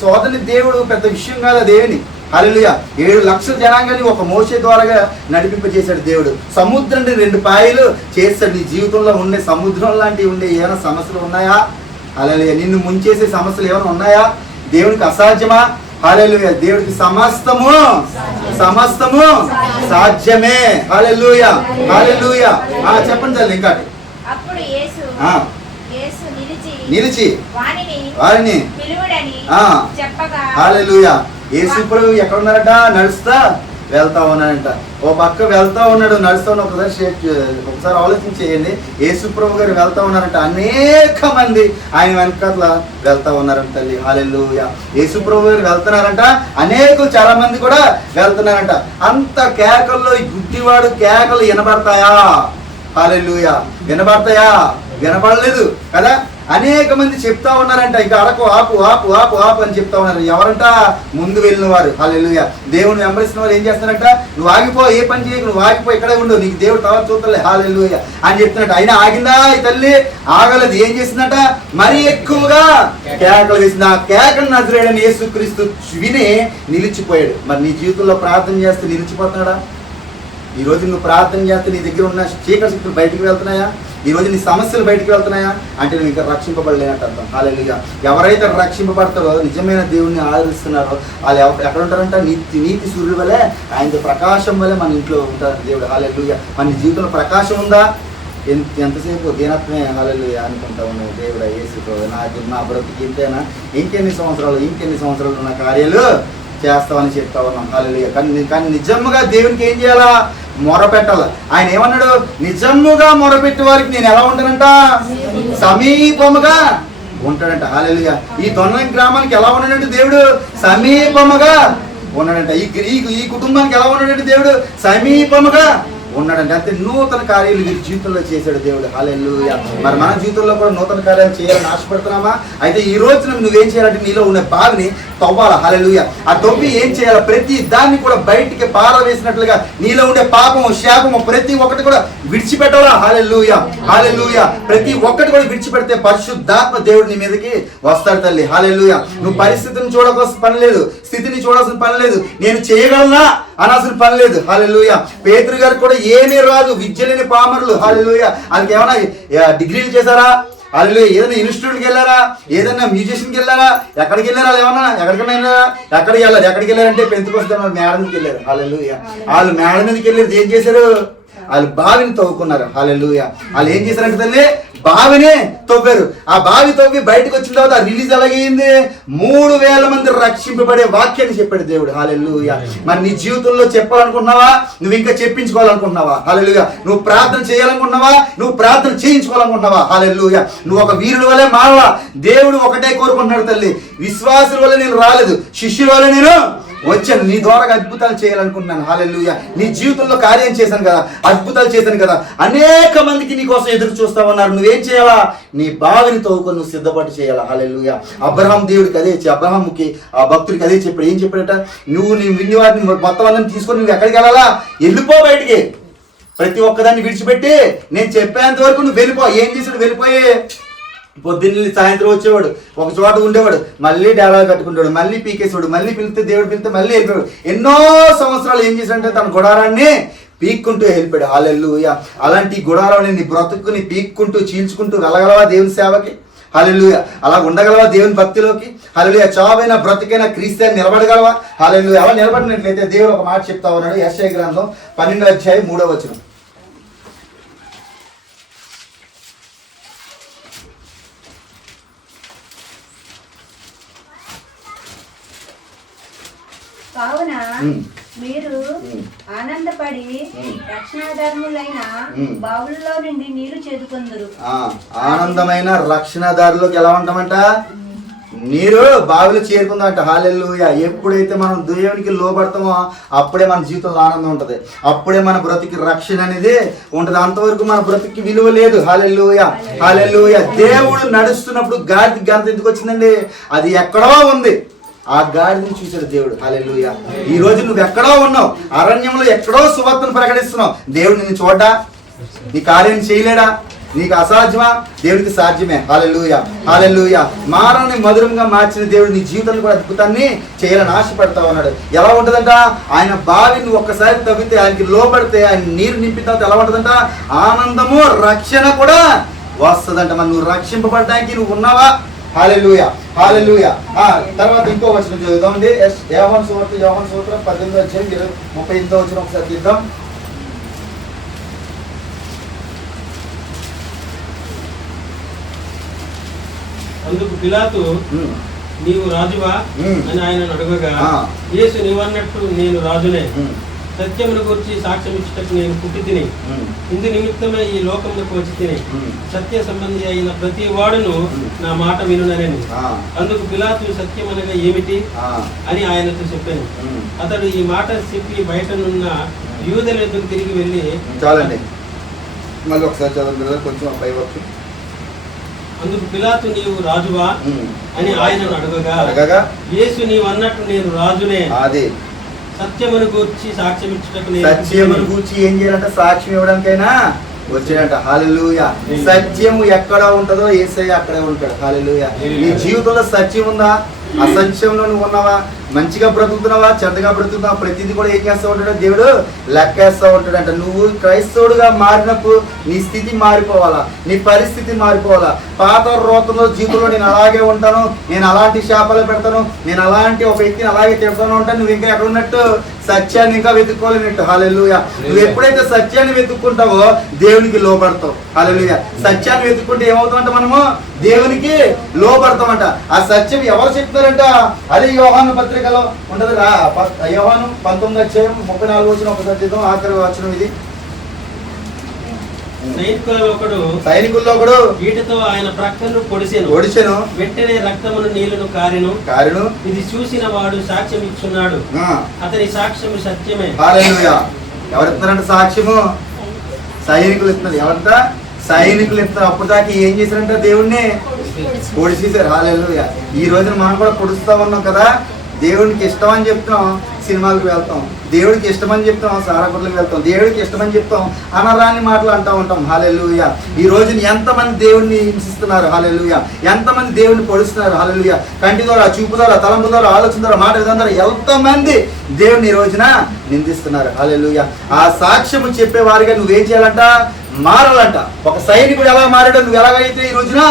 సోదరుని దేవుడు పెద్ద విషయం కాదు. దేవుని హల్లెలూయా. 7 లక్షల జనాంగాన్ని ఒక మోషే ద్వారా నడిపింపజేశాడు దేవుడు. సముద్రాన్ని 2 పాయలు చేస్తాడు. నీ జీవితంలో ఉండే సముద్రం లాంటివి ఉండే ఏమైనా సమస్యలు ఉన్నాయా? హల్లెలూయా. నిన్ను ముంచేసే సమస్యలు ఏమైనా ఉన్నాయా? దేవునికి అసాధ్యమా? హల్లెలూయా. దేవుడికి సమస్తము సాధ్యమే. హల్లెలూయా, హల్లెలూయా. చెప్పండి తల్లి ఇంకా. అప్పుడు యేసు నిలిచి వారిని చెప్పగా, హల్లెలూయా. యేసు ప్రభు ఎక్కడ ఉన్నారట? నడుస్తా వెళ్తా ఉన్నాడంట. ఓ పక్క వెళ్తా ఉన్నాడు, నడుస్తా ఉన్నాడు. ఒకసారి ఆలోచించేయండి. యేసు ప్రభు గారు వెళ్తా ఉన్నారంట. అనేక మంది ఆయన వెనకాల వెళ్తా ఉన్నారంట తల్లి. హల్లెలూయా. యేసు ప్రభు గారు వెళ్తున్నారంట. అనేకులు చాలా మంది కూడా వెళ్తున్నారంట. అంత కేకల్లో ఈ గుడ్డివాడు కేకలు వినబడతాయా? హల్లెలూయా. వినబడతాయా? వినపడలేదు కదా. అనేక మంది చెప్తా ఉన్నారంట, ఇంకా అరకు ఆపు ఆపు ఆపు ఆపు అని చెప్తా ఉన్నారు. ఎవరంట? ముందు వెళ్ళిన వారు. హల్లెలూయా. దేవుని వెంబడిస్తున్న వారు ఏం చేస్తారంట? నువ్వు ఆగిపో, ఏ పని చేయకు, నువ్వు ఆగిపో, ఇక్కడే ఉండు, నీకు దేవుడు తర్వాత చూస్తలే. హల్లెలూయా అని చెప్తున్నట్టు. అయినా ఆగిందా ఈ తల్లి? ఆగలేదు. ఏం చేసిందంట? మరి ఎక్కువగా కేకలు వేసింది. ఆ కేకను నజరేయుడైన యేసుక్రీస్తు విని నిలిచిపోయాడు. మరి నీ జీవితంలో ప్రార్థన చేస్తే నిలిచిపోతున్నాడా? ఈరోజు నువ్వు ప్రార్థన చేస్తే నీ దగ్గర ఉన్న చీకటి శక్తులు బయటికి వెళ్తున్నాయా? ఈరోజు నీ సమస్యలు బయటికి వెళ్తున్నాయా? అంటే నువ్వు ఇంకా రక్షింపబడలేనట్టు అర్థం. హల్లెలూయా. ఎవరైతే రక్షింపబడతారో, నిజమైన దేవుణ్ణి ఆరాధిస్తున్నారో వాళ్ళు ఎక్కడ ఉంటారంట? నీతి సూర్యుడు వలె, ఆయనతో ప్రకాశం వలె మన ఇంట్లో ఉంటారు దేవుడు. హల్లెలూయా. మన జీవితంలో ప్రకాశం ఉందా? ఎంతసేపు దీనత్వమే హల్లెలూయా అనుకుంటా ఉన్నావు. దేవుడా యేసు, నా బ్రతుకు ఇంతేనా? ఇంకెన్ని సంవత్సరాలు నా కార్యాలు చేస్తామని చెప్తా ఉన్నాం. హల్లెలూయా. కానీ నిజంగా దేవునికి ఏం చేయాలా? మొరపెట్టాల. ఆయన ఏమన్నాడు? నిజముగా మొరపెట్టే వారికి నేను ఎలా ఉంటానంట? సమీపముగా ఉంటాడంట. హల్లెలూయా. ఈ దొన్నం గ్రామానికి ఎలా ఉన్నాడంటే దేవుడు? సమీపముగా ఉన్నాడంట. ఈ కుటుంబానికి ఎలా ఉన్నాడంటే దేవుడు? సమీపముగా ఉన్నాడంటే. అంతే నూతన కార్యాలు వీరి జీవితంలో చేశాడు దేవుడు. హల్లెలూయా. మరి మన జీవితంలో కూడా నూతన కార్యాలు చేయాలని ఆశపడుతున్నామా? అయితే ఈ రోజున నువ్వేం చేయాలంటే నీలో ఉన్న బావిని తవ్వాలా. హల్లెలూయా. ఆ తవ్వి ఏం చేయాలి? ప్రతి దాన్ని కూడా బయటికి పారవేసినట్లుగా నీలో ఉండే పాపము, శాపము ప్రతి ఒక్కటి కూడా విడిచిపెట్టాలా. హల్లెలూయా, హల్లెలూయా. ప్రతి ఒక్కటి కూడా విడిచిపెడితే పరిశుద్ధాత్మ దేవుడు నీ మీదకి వస్తాడు తల్లి. హల్లెలూయా. నువ్వు పరిస్థితిని చూడవలసిన పని లేదు, స్థితిని చూడాల్సిన పని లేదు, నేను చేయగలనా అనాల్సిన పని లేదు. హల్లెలూయా. పేతురు గారికి కూడా ఏమీ రాదు, విద్య లేని పామరులు. హల్లెలూయా. వాళ్ళకి ఏమైనా డిగ్రీలు చేశారా? హల్లెలూయా. ఏదైనా ఇన్స్టిట్యూట్కి వెళ్ళారా? ఏదైనా మ్యూజిషియన్కి వెళ్ళారా? ఎక్కడికి వెళ్ళారా? ఏమన్నా ఎక్కడికైనా వెళ్ళారా? ఎక్కడికి వెళ్ళారు? ఎక్కడికి వెళ్ళారంటే పెంతుకొస్తే మేడ మీదకి వెళ్ళారు. హల్లెలూయా. వాళ్ళు మేడ మీదకి వెళ్ళేది ఏం చేశారు? వాళ్ళు బావిని తవ్వుకున్నారు. హల్లెలూయా. వాళ్ళు ఏం చేశారంటే తల్లి? బావిని తవ్వారు. ఆ బావి తవ్వి బయటకు వచ్చిన తర్వాత రిలీజ్ ఎలాగైంది? 3000 మంది రక్షింపబడే వాక్యాన్ని చెప్పాడు దేవుడు. హల్లెలూయా. మరి నీ జీవితంలో చెప్పాలనుకుంటున్నావా? నువ్వు ఇంకా చెప్పించుకోవాలనుకుంటున్నావా? హల్లెలూయా. నువ్వు ప్రార్థన చేయాలనుకుంటున్నావా? నువ్వు ప్రార్థన చేయించుకోవాలనుకుంటున్నావా? హల్లెలూయా. నువ్వు ఒక వీరుడి వల్లే మారవా? దేవుడు ఒకటే కోరుకుంటున్నాడు తల్లి. విశ్వాసుల వల్ల నేను రాలేదు, శిష్యుల వల్ల నేను వచ్చాను. నీ ద్వారా అద్భుతాలు చేయాలనుకుంటున్నాను. హల్లెలూయా. నీ జీవితంలో కార్యం చేశాను కదా, అద్భుతాలు చేశాను కదా, అనేక మందికి నీ కోసం ఎదురు చూస్తా ఉన్నారు. నువ్వేం చేయాలా? నీ బావిని తవ్వుకొని నువ్వు సిద్ధపాటు చేయాలా. హల్లెలూయా. అబ్రహాం దేవుడికి అదే, అబ్రహాముకి ఆ భక్తుడికి అదే చెప్పాడు. ఏం చెప్పాడట? నువ్వు నీ విన్ని వాటిని మొత్తం అందరిని తీసుకొని నువ్వు ఎక్కడికి వెళ్ళాలా? వెళ్ళిపో బయటికి. ప్రతి ఒక్కదాన్ని విడిచిపెట్టి నేను చెప్పేంత వరకు నువ్వు వెళ్ళిపో. ఏం చేశాడు? వెళ్ళిపోయి పొద్దున్న సాయంత్రం వచ్చేవాడు, ఒక చోట ఉండేవాడు, మళ్ళీ డేరాలు కట్టుకుంటాడు, మళ్ళీ పీకేసేవాడు, మళ్ళీ పిలిస్తే దేవుడు పిలిస్తే మళ్ళీ వెళ్ళిపోయాడు. ఎన్నో సంవత్సరాలు ఏం చేశాడంటే తన గుడారాన్ని పీక్కుంటూ వెళ్ళిపోయాడు. హల్లెలూయా. అలాంటి గుడారాన్ని నీ బ్రతుకుని పీక్కుంటూ చీల్చుకుంటూ వెళ్ళగలవా దేవుని సేవకి? హల్లెలూయా. అలా ఉండగలవా దేవుని భక్తిలోకి? హల్లెలూయా. చావైనా బ్రతికైనా క్రీస్తుని నిలబడగలవా? హల్లెలూయా. అలా నిలబడినట్లయితే దేవుడు ఒక మాట చెప్తా ఉన్నాడు. యెషయా గ్రంథం 12వ అధ్యాయం 3వ వచనం. కావున మీరు ఆనందపడి రక్షణాధారులైన బావుల్లో నుండి నీరు చేదుకొందురు. ఆనందమైన రక్షణాదారులకు ఎలా ఉంటామంట? నీరు బావిలో చేరుకుందామంట. హల్లెలూయా. ఎప్పుడైతే మనం దేవునికి లోబడతామో అప్పుడే మన జీవితంలో ఆనందం ఉంటుంది, అప్పుడే మన బ్రతికి రక్షణ అనేది ఉంటుంది. అంతవరకు మన బ్రతికి విలువ లేదు. హల్లెలూయా, హల్లెలూయా. దేవుడు నడుస్తున్నప్పుడు గాడిద గంత ఎందుకు వచ్చిందండి? అది ఎక్కడో ఉంది. ఆ గాడిని చూశాడు దేవుడు. హల్లెలూయా. ఈ రోజు నువ్వు ఎక్కడో ఉన్నావు, అరణ్యంలో ఎక్కడో సువార్తను ప్రకటిస్తున్నావు. దేవుడు నిన్ను చూడ్డా? నీ కార్యం చేయలేడా? నీకు అసాధ్యమా? దేవుడికి సాధ్యమే. హల్లెలూయా, హల్లెలూయా. మానవుని మధురంగా మార్చిన దేవుడు నీ జీవితాన్ని కూడా అద్భుతాన్ని చేయాలని ఆశపడతావు అన్నాడు. ఎలా ఉంటుందంట? ఆయన బావిని ఒక్కసారి తవ్వితే, ఆయనకి లోపడితే, ఆయన నీరు నింపిన తర్వాత ఎలా ఉంటుందంట? ఆనందము, రక్షణ కూడా వస్తుందంట. మరి నువ్వు రక్షింపబడడానికి నువ్వు ఉన్నావా? హల్లెలూయా, హల్లెలూయా. తర్వాత ఇంకో వచనం చదువుదామండి. యోహాను సువార్త 18వ అధ్యాయం 38వ వచనం ఒకసారి చూద్దాం. అందుకు పిలాతు, నీవు రాజువా అని ఆయనను అడుగగా, యేసు నీవన్నట్టు నేను రాజునే, సత్యమును గురించి సాక్ష్యం ఇచ్చుటకు నేను పుట్టి తిని, ఇందు నిమిత్తమే ఈ లోకములకు వచ్చి తిని, సత్య సంబంధి అయిన ప్రతి వాడును నా మాట వినునని. అందుకు పిలాతు, సత్యం అనగా ఏమిటి అని ఆయనతో చెప్పాను. అతడు ఈ మాట చెప్పి బయటనున్న యూదుల ఎదురు తిరిగి వెళ్ళి, చాలండి మళ్ళీ ఒకసారి చదవండి కొంచెం పై వరకు. అందుకు పిలాతు, నీవు రాజువా అని ఆయనను అడగగా, యేసు నీవు అన్నట్టు నేను రాజునే, అది సత్యమును గూర్చి సాక్ష్యం ఇచ్చుటకు సత్యమును గూర్చి ఏం చేయాలంటే సాక్ష్యం ఇవ్వడానికైనా వచ్చాడంట. హల్లెలూయా. సత్యము ఎక్కడ ఉంటుందో యేసయ్య అక్కడే ఉంటాడు. హల్లెలూయా. నీ జీవితంలో సత్యం ఉందా? అసత్యంలో నువ్వు ఉన్నావా? మంచిగా బ్రతుకుతున్నావా? చెడ్డగా బ్రతుకుతున్నావా? ప్రతిదీ కూడా ఏం చేస్తూ ఉంటాడో దేవుడు లెక్కేస్తూ ఉంటాడంట. నువ్వు క్రైస్తవుడుగా మారినప్పుడు నీ స్థితి మారిపోవాలా, నీ పరిస్థితి మారిపోవాలా. పాత రోతంలో జీవితంలో నేను అలాగే ఉంటాను, నేను అలాంటి శాపాలు పెడతాను, నేను అలాంటి ఒక వ్యక్తిని అలాగే తిడతాను ఉంటాను, నువ్వు ఇంకా ఎక్కడ ఉన్నట్టు? సత్యాన్ని ఇంకా వెతుక్కోలేనట్టు. హల్లెలూయా. నువ్వు ఎప్పుడైతే సత్యాన్ని వెతుక్కుంటావో దేవునికి లోపడతావు. హల్లెలూయా. సత్యాన్ని వెతుక్కుంటే ఏమవుతామంట? మనము దేవునికి లోపడతామంట. ఆ సత్యం ఎవరు చెప్తారంట? అది యోహాను పత్రికలో ఉండదు. యోహాను 19వ అధ్యాయం 34వ వచనం ఒకసారి చేద్దాం. ఆఖరి వచనం ఇది. సైనికుల్లో ఒకడు ఈటతో ఆయన ప్రక్కను పొడిసెను. వెంటనే రక్తమును నీళ్లను కారెను. ఇది చూసిన వాడు సాక్ష్యం ఇచ్చున్నాడు. అతని సాక్ష్యము సత్యమే. హల్లెలూయా. ఎవరిస్తున్నారంట సాక్ష్యము? సైనికులు ఇస్తున్నారు. ఎవరంట? సైనికులు ఇస్తున్నారు. అప్పుడు దాకా ఏం చేశారంట? దేవుణ్ణి పొడిచేశారు. హల్లెలూయా. ఈ రోజున మనం కూడా పొడుస్తా ఉన్నాం కదా. దేవుడికి ఇష్టం అని చెప్తాం, సినిమాలకు వెళ్తాం. దేవుడికి ఇష్టమని చెప్తాం, సారాకుట్లకు వెళ్తాం. దేవుడికి ఇష్టమని చెప్తాం, అనరాని మాటలు అంటూ ఉంటాం. హల్లెలూయా. ఈ రోజున ఎంతమంది దేవుడిని హింసిస్తున్నారు. హల్లెలూయా. ఎంతమంది దేవుడిని పొడుస్తున్నారు. హల్లెలూయా. కంటి ద్వారా, చూపు ద్వారా, తలంపు ద్వారా, ఆలోచన ద్వారా, మాట విధానం ద్వారా ఎంతమంది దేవుడిని ఈ రోజున నిందిస్తున్నారు. హల్లెలూయా. ఆ సాక్ష్యము చెప్పేవారిగా నువ్వేం చేయాలంట? మారాలంట. ఒక సైనికుడు ఎలా మారాడో నువ్వు ఎలాగైతే ఈ రోజున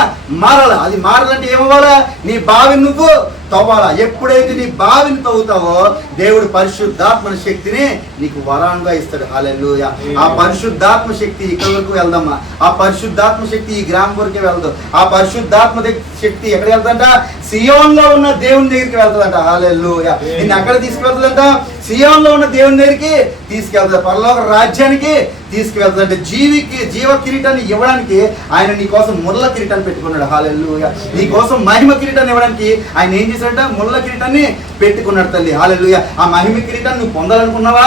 మారాలా. అది మారాలంటే ఏమవ్వాలా? నీ బావిని నువ్వు తవ్వాలా. ఎప్పుడైతే నీ బావిని తవ్వుతావో దేవుడు పరిశుద్ధాత్మ శక్తిని నీకు వరంగా ఇస్తాడు. హల్లెలూయా. ఆ పరిశుద్ధాత్మ శక్తి ఇక్కడ వరకు వెళ్దమ్మా. ఆ పరిశుద్ధాత్మ శక్తి ఈ గ్రామం వరకే వెళ్దు. ఆ పరిశుద్ధాత్మ శక్తి ఎక్కడికి వెళ్తాదంట? సియోన్లో ఉన్న దేవుని దగ్గరికి వెళ్తాదంట. హల్లెలూయా. నిన్ను ఎక్కడ తీసుకువెళ్తాదంట? సియోన్లో ఉన్న దేవుని దగ్గరికి తీసుకెళ్తాడు. పరలోక రాజ్యానికి తీసుకువెళ్తాడంటే జీవ కిరీటాన్ని ఇవ్వడానికి ఆయన నీ కోసం ముళ్ళ కిరీటాన్ని పెట్టుకున్నాడు. హల్లెలూయా. నీ కోసం మహిమ కిరీటాన్ని ఇవ్వడానికి ఆయన ఏం చేశాడంట? ముళ్ళ కిరీటాన్ని పెట్టుకున్నాడు తల్లి. హల్లెలూయా. ఆ మహిమ కిరీటాన్ని నువ్వు పొందాలనుకున్నావా?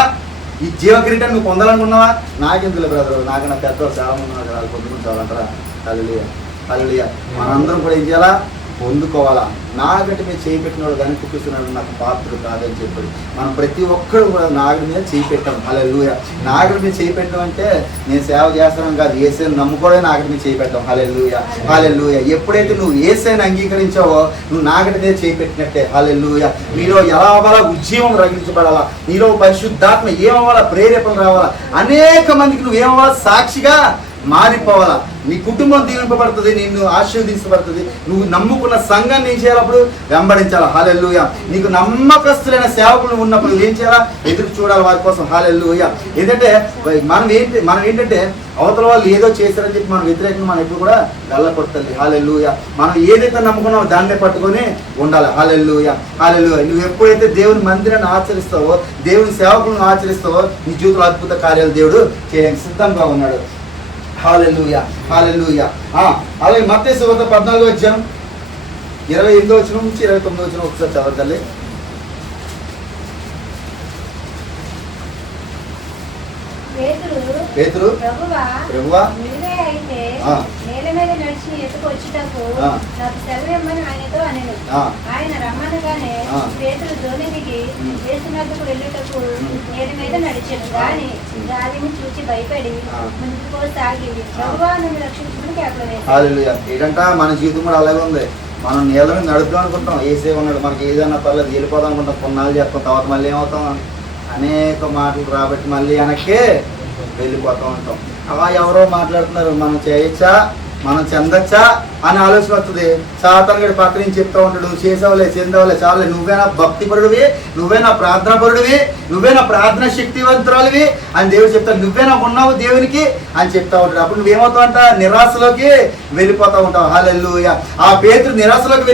ఈ జీవ కిరీటాన్ని నువ్వు పొందాలనుకున్నావా? నాకెందుకు బ్రదర్, నాకన్నా పెద్దలు చాలా మంది ఉన్నారు, వాళ్ళు పొందుకుంటారంటారా? హల్లెలూయా, హల్లెలూయా. మనందరం కూడా ఏం చేయాలా? పొందుకోవాలా. నాగటి మీద చేయి పెట్టినాడు కానీ కుక్కిస్తున్నాడు నాకు పాత్రుడు కాదని చెప్పాడు. మనం ప్రతి ఒక్కరు కూడా నాగడి మీద చేయి పెట్టాం. హల్లెలూయా. నాగడి మీద చేయి పెట్టడం అంటే నేను సేవ చేస్తాను కాదు, యేసుని నమ్ముకోవడం నాగడి మీద చేయి పెట్టాం. హల్లెలూయా, హల్లెలూయా. ఎప్పుడైతే నువ్వు యేసుని అంగీకరించావో నువ్వు నాగడి మీద చేయి పెట్టినట్టే. హల్లెలూయా. నీలో ఎలా అవ్వాలా? ఉజ్జీవం రగిలించబడాలా. నీలో పరిశుద్ధాత్మ ఏమవ్వాలా? ప్రేరేపణ రావాలా. అనేక మందికి నువ్వు ఏమవ్వాలా? సాక్షిగా మారిపోవాలా. నీ కుటుంబం దీవింపబడుతుంది, నిన్ను ఆశీర్వదించబడుతుంది. నువ్వు నమ్ముకున్న సంఘాన్ని ఏం చేయాలప్పుడు? వెంబడించాలా. హల్లెలూయా. నీకు నమ్మకస్తులైన సేవకులు ఉన్నప్పుడు ఏం చేయాలా? ఎదురు చూడాలి వారి కోసం. హల్లెలూయా. ఏంటంటే మనం ఏంటంటే అవతల వాళ్ళు ఏదో చేశారని చెప్పి మనం వ్యతిరేకంగా మనం ఎప్పుడు కూడా వెళ్ళకూడదు. హల్లెలూయా. మనం ఏదైతే నమ్ముకున్నామో దాన్నే పట్టుకొని ఉండాలి. హల్లెలూయా, హల్లెలూయా. నువ్వు ఎప్పుడైతే దేవుని మందిరాన్ని ఆచరిస్తావో, దేవుని సేవకులను ఆచరిస్తావో నీ జీవితంలో అద్భుత కార్యాలు దేవుడు చేయడానికి సిద్ధంగా ఉన్నాడు. హల్లెలూయా, హల్లెలూయా. అలాగే మత్తయి సువార్త 14వ అధ్యాయం 28వ వచనం నుంచి 29వ వచనం ఒకసారి చదవండి. పేతురు, ప్రభువా అయితే నేల మీద నడిచి ఎత్తుకొచ్చుటకు నాకు సెలవిమ్మని ఆయనతో అనెను. ఆయన రమ్మనగానే పేతురు దోణి దిగి యేసునద్దకు వెళ్ళుటకు నేల మీద నడిచెను. గాని గాలిని చూచి భయపడి ముందుకు సాగి ప్రభువా నన్ను రక్షించుకుని హల్లెలూయా. ఏంటంట మన జీవితం కూడా అలాగే ఉంది. మనం నీళ్ళ మీద నడుపుదాం అనుకుంటాం, ఏసే ఉన్నాడు మనకి ఏదైనా పర్లేదు వెళ్ళిపోదాం అనుకుంటాం, కొన్నాళ్ళు చేస్తాం, తర్వాత మళ్ళీ ఏమవుతాం, అనేక మాటలు రాబట్టి మళ్ళీ వెనక్కి వెళ్ళిపోతూ ఉంటాం. అలా ఎవరో మాట్లాడుతున్నారు, మనం చేయొచ్చా, మనం చెందొచ్చా అని ఆలోచన వస్తుంది. సాతాను గడి పక్క నుంచి చెప్తా ఉంటాడు, చేసావులే, చెందవులే, చాలే, నువ్వేనా భక్తి పరుడివి, నువ్వేనా ప్రార్థన పరుడివి, నువ్వేనా ప్రార్థన శక్తివంతురాలివి అని దేవుడు చెప్తాడు. నువ్వేనా ఉన్నావు దేవునికి అని చెప్తా ఉంటాడు. అప్పుడు నువ్వేమవుతావు అంట, నిరాశలోకి వెళ్ళిపోతా ఉంటావు. హల్లెలూయా. ఆ పేతురు నిరాశలోకి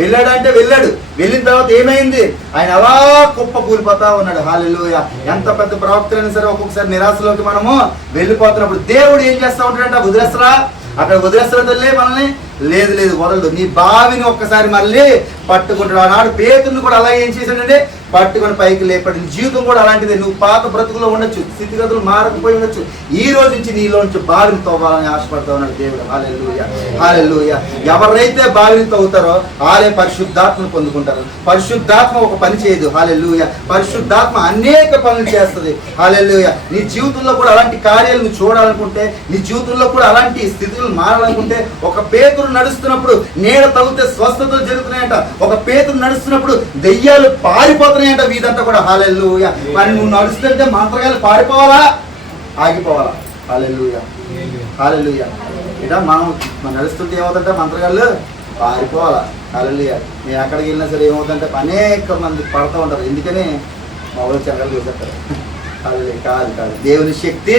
వెళ్ళాడంటే వెళ్ళాడు. వెళ్ళిన తర్వాత ఏమైంది, ఆయన అలా కుప్ప కూలిపోతా ఉన్నాడు. హల్లెలూయా. ఎంత పెద్ద ప్రవక్తలైనా సరే ఒక్కొక్కసారి నిరాశలోకి మనము వెళ్ళిపోతున్నప్పుడు దేవుడు ఏం చేస్తా ఉంటాడంట, వదిలేస్తారా, అక్కడ వదిలేస్తాడే మనల్ని, లేదు వదలదు, నీ బావిని ఒక్కసారి మళ్ళీ పట్టుకుంటాడు. ఆనాడు పేతురుని కూడా అలా ఏం చేశాడంటే పట్టుకొని పైకి లేపాడు. జీవితం కూడా అలాంటిదే. నువ్వు పాత బ్రతుకులో ఉండొచ్చు, స్థితిగతులు మారకపోయి ఉండొచ్చు, ఈ రోజు నుంచి నీలో నుంచి బావిని తవ్వాలని ఆశపడతా ఉన్నాడు దేవుడు. హల్లెలూయా. హల్లెలూయా. ఎవరైతే బావిని తవ్వుతారో వాళ్ళే పరిశుద్ధాత్మను పొందుకుంటారు. పరిశుద్ధాత్మ ఒక పని చేయదు. హల్లెలూయా. పరిశుద్ధాత్మ అనేక పనులు చేస్తుంది. హల్లెలూయా. నీ జీవితంలో కూడా అలాంటి కార్యాలు నువ్వు చూడాలనుకుంటే, నీ జీవితంలో కూడా అలాంటి స్థితులు మారాలనుకుంటే, ఒక పేతురు నడుస్తున్నప్పుడు నీడ తగిలితే స్వస్థతలు జరుగుతున్నాయంట, ఒక పేతురు నడుస్తున్నప్పుడు దెయ్యాలు పారిపోతున్నాయంట వీధంతా కూడా. హల్లెలూయా. మరి నువ్వు నడుస్తుంటే మంత్రగాళ్ళు పారిపోవాలా, ఆగిపోవాలా? హల్లెలూయా. హల్లెలూయా. ఇట మనం నడుస్తుంటే ఏమవుతుంటే మంత్రగాళ్ళు పారిపోవాలా. హల్లెలూయా. నేను ఎక్కడికి వెళ్ళినా సరే ఏమవుతుందంటే అనేక మంది పడుతూ ఉంటారు. ఎందుకని మా ఊళ్ళో చెంగలు చూసేస్తారు. అది కాదు. దేవుని శక్తి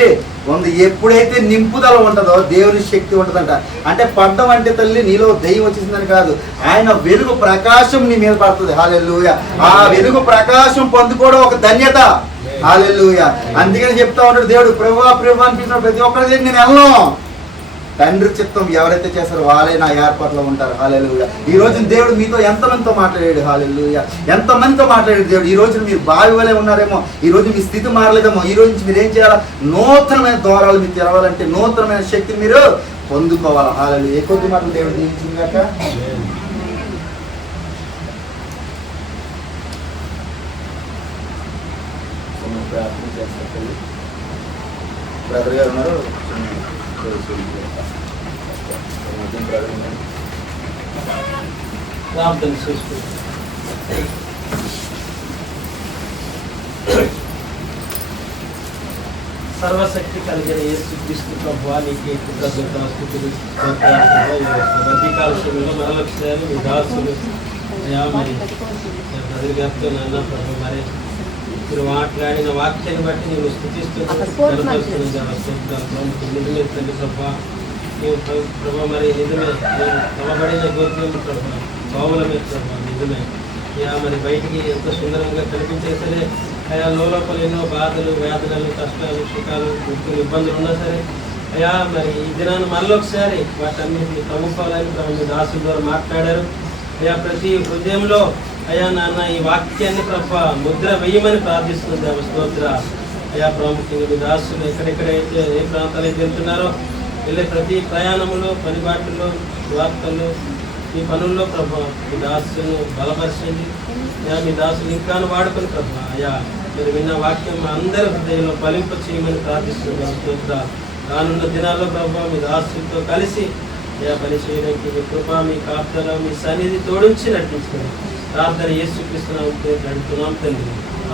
ఉంది. ఎప్పుడైతే నింపుదల ఉంటుందో దేవుని శక్తి ఉంటుందంట. అంటే పడ్డం అంటే తల్లి నీలో దయ్యం వచ్చేసిందని కాదు, ఆయన వెలుగు ప్రకాశం నీ మీద పడుతుంది. హల్లెలూయా. ఆ వెలుగు ప్రకాశం పొందుకోవడం ఒక ధన్యత. హల్లెలూయా. అందుకని చెప్తా ఉంటాడు దేవుడు, ప్రభువా అనిపించిన ప్రతి ఒక్కరి దగ్గర నేను వెళ్ళను. తండ్రి చిత్తం ఎవరైతే చేస్తారో వాళ్ళే నా ఏర్పాట్లో ఉంటారు. హల్లెలూయా. ఈ రోజు దేవుడు మీతో ఎంతమందితో మాట్లాడాడు. హల్లెలూయా. ఎంతమందితో మాట్లాడాడు దేవుడు. ఈ రోజు మీరు బావి వలె ఉన్నారేమో, ఈ రోజు మీ స్థితి మారలేదేమో, ఈ రోజు నుంచి మీరు ఏం చేయాలా, నూతనమైన ద్వారాలు మీరు తెరవాలంటే నూతనమైన శక్తిని మీరు పొందుకోవాలా. హల్లెలూయా. ఏ కొద్ది మాటలు దేవుడు దీవించింది కాక. ప్రార్థన చేస్తారు. బ్రదర్ గారు ఉన్నారు. ప్రార్థన చేసుకుంటాం. సర్వశక్తి కలిగిన యేసుక్రీస్తు ప్రభువా నీకే కృతజ్ఞతాస్తుతులు. మధ్యకాల సమయంలో మరలక్షలు మీ దాసులు మరి బ్రదర్ గారితో నాన్న ప్రభు మరి మీరు మాట్లాడిన వాక్యాన్ని బట్టి నేను నిజమే తండ్రి ప్రభా, ప్రభా మరి నిజమే తమబడిన గోత్రం ప్రభా, బావులమే ప్రభా, నిజమే అయ్యా. మరి బయటికి ఎంత సుందరంగా కనిపించే సరే అయ్యా, లోపల ఎన్నో బాధలు, వేదనలు, కష్టాలు, సుఖాలు, దుఃఖాలు, ఇబ్బందులు ఉన్నా సరే అయ్యా, మరి ఈ దినాన్ని మళ్ళొకసారి వాటన్నిటిని తమ్ముకోవాలని మీ దాసుల ద్వారా మాట్లాడారు అయ్యా. ప్రతి హృదయంలో అయ్యా నాన్న ఈ వాక్యాన్ని ప్రభా ముద్ర వేయమని ప్రార్థిస్తుంది. స్తోత్ర అయ్యా. ప్రాముఖ్యంగా మీ దాసులు ఎక్కడెక్కడైతే ఏ ప్రాంతాలు అయితే వెళ్తున్నారో వెళ్ళే ప్రతి ప్రయాణంలో, పనిబాట్లలో, వార్తల్లో, ఈ పనుల్లో ప్రభా మీ దాసులను బలపరచండి అయ్యా. మీ దాసులు ఇంకాను వాడుకొని ప్రభా అయ్యా మీరు విన్న వాక్యం అందరి హృదయంలో ఫలింప చేయమని ప్రార్థిస్తున్నాం. స్తోత్ర. రానున్న దినాల్లో ప్రభా మీ దాసులతో కలిసి అయ్యా పని చేయడానికి మీ కృప, మీ కాపుదల, మీ సన్నిధి తోడించి నటించుకోండి. ప్రార్థన యేసుక్రీస్తు నామములో అడుగుతున్నాం తండ్రి.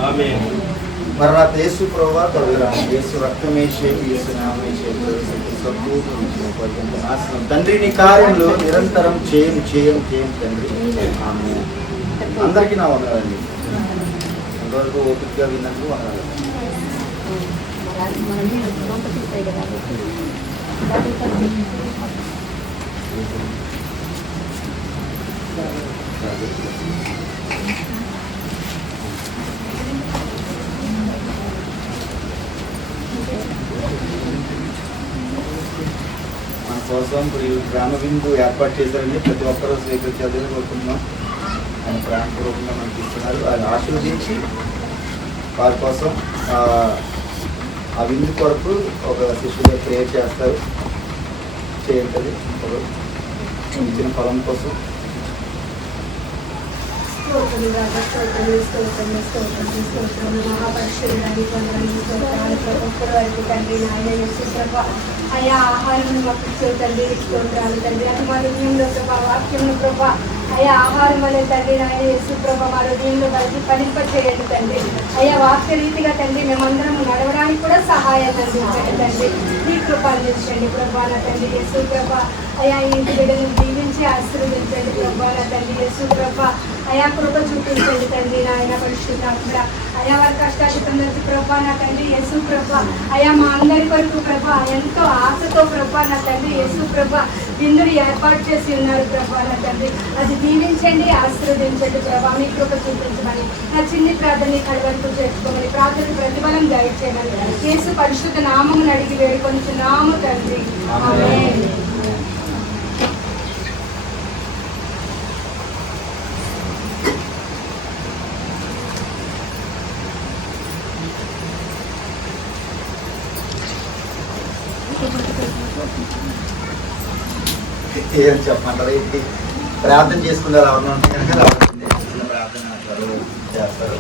ఆమేన్. మరణాత యేసు ప్రభువా తొలగరా, యేసు రక్తమేషే, యేసు నామేషే, తండ్రి నీ కార్యంలో నిరంతరం చేయం తండ్రి. ఆమేన్. అందరికీ నా వందనాలండి. ఎంతవరకు ఓపికగా విన్నందుకు వందనాలు. మన కోసం ఇప్పుడు గ్రామ బిందు ఏర్పాటు చేశారండి. ప్రతి ఒక్కరూ స్వీకరించాలని కోరుకుంటున్నాం. ఆయన ప్రాణపూర్వకంగా మనకి ఇస్తున్నారు. ఆయన ఆశీర్వదించి వారి కోసం ఆ విందు కొరకు ఒక శిష్యుగా ప్రేయర్ చేస్తారు. చేయండి ఇచ్చిన ఫలం కోసం. స్తోత్రం రాజా, స్తోత్రం స్తోత్రం స్తోత్రం స్తోత్రం మహాపరిశుద్ధుడానికి వందనాలు స్తోత్రాలు ప్రభు. ఇప్పటి వరకు తండ్రి నాయన యేసు ప్రభా అయా ఆహారం మాకు ఇచ్చే తండ్రి స్తోత్రాలు తండ్రి. అది మా హృదయంలో ప్రభా వాక్యంలో ప్రభా అయా ఆహారం వల్ల తండ్రి నాయన యేసు ప్రభా మా హృదయంలో కలిసి ఫలింప చేయండి తండ్రి. అయా వాక్య రీతిగా తండ్రి మేమందరం నడవడానికి కూడా సహాయం అందించండి తండ్రి. మీ కృప అందించండి ప్రభా నా తండ్రి యేసు ప్రభా. అయా ఈ బిడ్డను దీవించి ఆశీర్వదించండి ప్రభా నా తండ్రి యేసు ప్రభా. అయా కృప చూపించండి తండ్రి నాయన పరిశుద్ధాత్మ. అయా వారి కష్టాచితందరికి ప్రభా నా తండ్రి యేసు ప్రభా. అయా మా అందరి కొరకు ప్రభా ఎంతో ఆశతో ప్రభా నా తండ్రి యేసు ప్రభా విందుని ఏర్పాటు చేసి ఉన్నారు ప్రభా నా తండ్రి. అది దీవించండి ఆశీర్వదించండి ప్రభా. మీ కృప చూపించమని నా చిన్ని ప్రార్థన కడవరకు చేర్చుకోమని ప్రార్థన ప్రతిఫలం దయచేయమని యేసు పరిశుద్ధ నామమును అడిగి వేడుకొంచున్నాము తండ్రి. ఆమేన్. ఏం చెప్పమంటారు ఏంటి? ప్రార్థన చేసుకున్నారు ఎవరిని ఉంటే కనుక రావాల్సిందే. ప్రార్థన చేస్తారు.